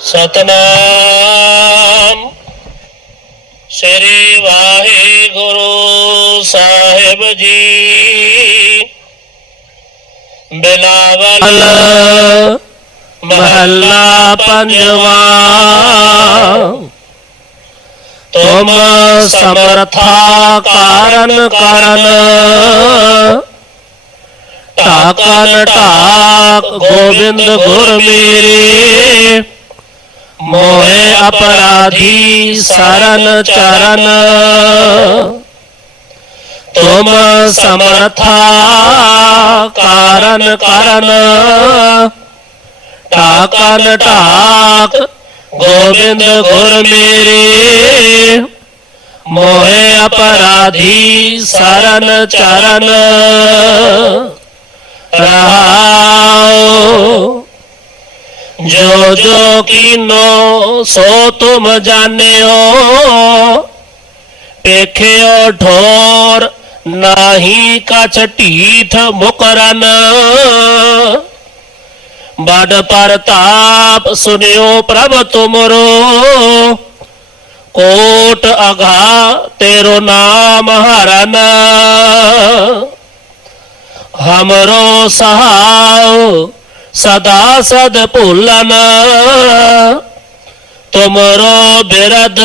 ਸਤਨਾਮ। ਸ੍ਰੀ ਵਾਹਿਗੁਰੂ ਸਾਹਿਬ ਜੀ। ਬਿਲਾਵਲ ਮਹੱਲਾ ਪੰਜਵਾ। ਤੁਮ ਸਮਰਥਾ ਕਾਰਨ ਕਰਨ। ਢਾਕਨ ਢਾਕ ਗੋਬਿੰਦ ਗੁਰ ਮੇਰੇ ਮੋਹਿ ਅਪਰਾਧੀ ਸਰਨ ਚਰਨ। ਤੁਮ ਸਮਰਥਾ ਕਾਰਨ ਕਰਨ। ਢਾਕਨ ਢਾਕ, ਗੋਬਿੰਦ ਗੁਰ ਮੇਰੇ। ਮੋਹਿ ਅਪਰਾਧੀ ਸਰਨ ਚਰਨ। ਰਹਾਉ ਜੋ ਜੋ ਕੀਨੋ, ਸੋ ਤੁਮ ਜਾਣਿਓ। ਪੇਖਿਓ ਠੋਰ ਨਾਹੀ ਕਛ ਢੀਠ ਮੁਕਰਨ। ਬੜ ਪਰਤਾਪ ਸੁਨਿਓ ਪ੍ਰਭ ਤੁਮਰੋ। ਕੋਟ ਅਗਾ ਤੇਰੋ ਨਾਮ ਹਰਨ। ਹਮਰੋ ਸਹਾਉ ਸਦਾ ਸਦ ਭੁੱਲਨ। ਤੁਮਰੋ ਬਿਰਦ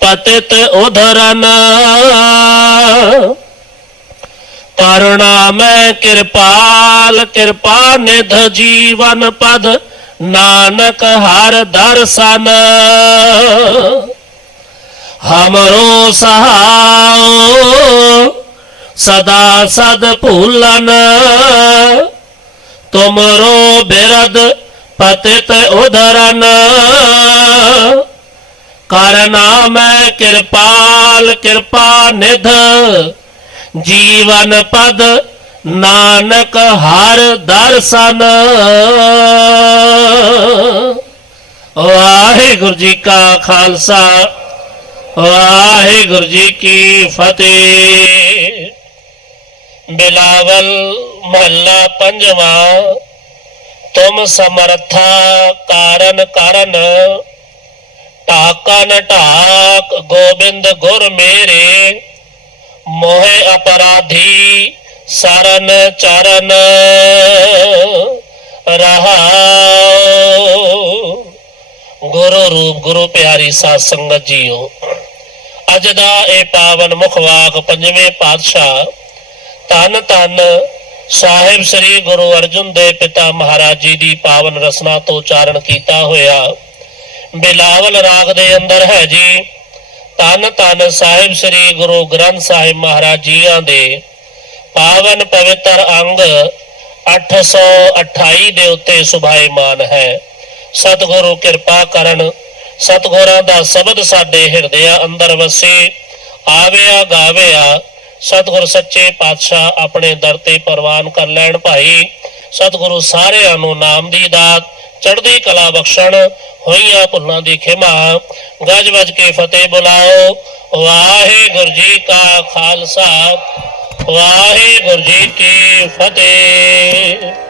ਪਤਿਤ ਉਧਰਨ। ਕਰੁਣਾ ਮੈਂ ਕਿਰਪਾਲ, ਕਿਰਪਾ ਨਿਧ ਜੀਵਨ ਪਦ, ਨਾਨਕ ਹਰ ਦਰਸ਼ਨ। ਹਮਰੋ ਸਹਾਓ ਸਦਾ ਸਦ ਭੁੱਲਨ। ਤੁਮਰੋ ਬਿਰਦ ਪਤਿਤ ਉਧਰਨ ਕਰਨਾ ਮੈਂ ਕਿਰਪਾਲ, ਕਿਰਪਾ ਨਿਧ। ਜੀਵਨ ਪਦ ਨਾਨਕ ਹਰ ਦਰਸ਼ਨ। ਵਾਹਿਗੁਰੂ ਜੀ ਕਾ ਖਾਲਸਾ, ਵਾਹਿਗੁਰੂ ਜੀ ਕੀ ਫਤਿਹ। ਬਿਲਾਵਲ ਮਹੱਲਾ ਪੰਜਵਾਂ, ਤੁਮ ਸਮਰਥਾ ਕਾਰਨ ਕਰਨ, ਢਾਕਨ ਢਾਕ ਗੋਬਿੰਦ ਗੁਰ ਮੇਰੇ, ਮੋਹਿ ਅਪਰਾਧੀ ਸਰਨ ਚਰਨ ਰਹਾਉ। ਗੁਰੂ ਰੂਪ, ਗੁਰੂ ਪਿਆਰੀ ਸਾਧ ਸੰਗਤ ਜੀਓ, ਅੱਜ ਦਾ ਇਹ ਪਾਵਨ ਮੁਖ ਵਾਕ ਪੰਜਵੇਂ ਪਾਤਸ਼ਾਹ, ਧੰਨ ਧੰਨ ਸਾਹਿਬ ਸ੍ਰੀ ਗੁਰੂ ਅਰਜਨ ਦੇ ਪਿਤਾ ਮਹਾਰਾਜ ਜੀ ਦੀ ਪਾਵਨ ਰਸਨਾ ਤੋਂ ਉਚਾਰਨ ਕੀਤਾ ਹੋਇਆ। ਬਿਲਾਵਲ ਰਾਗ ਦੇ ਅੰਦਰ ਹੈ ਜੀ ਧੰਨ ਧੰਨ ਸਾਹਿਬ ਸ੍ਰੀ ਗੁਰੂ ਗ੍ਰੰਥ ਸਾਹਿਬ ਮਹਾਰਾਜ ਜੀਆਂ ਦੇ ਪਾਵਨ ਪਵਿੱਤਰ ਅੰਗ 828 ਦੇ ਉੱਤੇ ਸੁਭਾਈਮਾਨ ਹੈ। ਸਤਿਗੁਰੂ ਕਿਰਪਾ ਕਰਨ, ਸਤਿਗੁਰਾਂ ਦਾ ਸ਼ਬਦ ਸਾਡੇ ਹਿਰਦਿਆਂ ਅੰਦਰ ਵਸੇ, ਆਵਿਆ ਗਾਵਿਆ ਸਤਿਗੁਰ ਸੱਚੇ ਪਾਤਸ਼ਾਹ ਆਪਣੇ ਦਰ ਤੇ ਪ੍ਰਵਾਨ ਕਰ ਲੈਣ ਭਾਈ। ਸਤਿਗੁਰੂ ਸਾਰਿਆਂ ਨੂੰ ਨਾਮ ਦੀ ਦਾਤ, ਚੜ੍ਹਦੀ ਕਲਾ ਬਖਸ਼ਣ, ਹੋਈਆਂ ਭੁੱਲਾਂ ਦੀ ਖਿਮਾ। ਗੱਜ ਵੱਜ ਕੇ ਫਤਿਹ ਬੁਲਾਓ। ਵਾਹਿਗੁਰੂ ਜੀ ਕਾ ਖਾਲਸਾ। ਵਾਹਿਗੁਰੂ ਜੀ ਕੀ ਫਤਿਹ।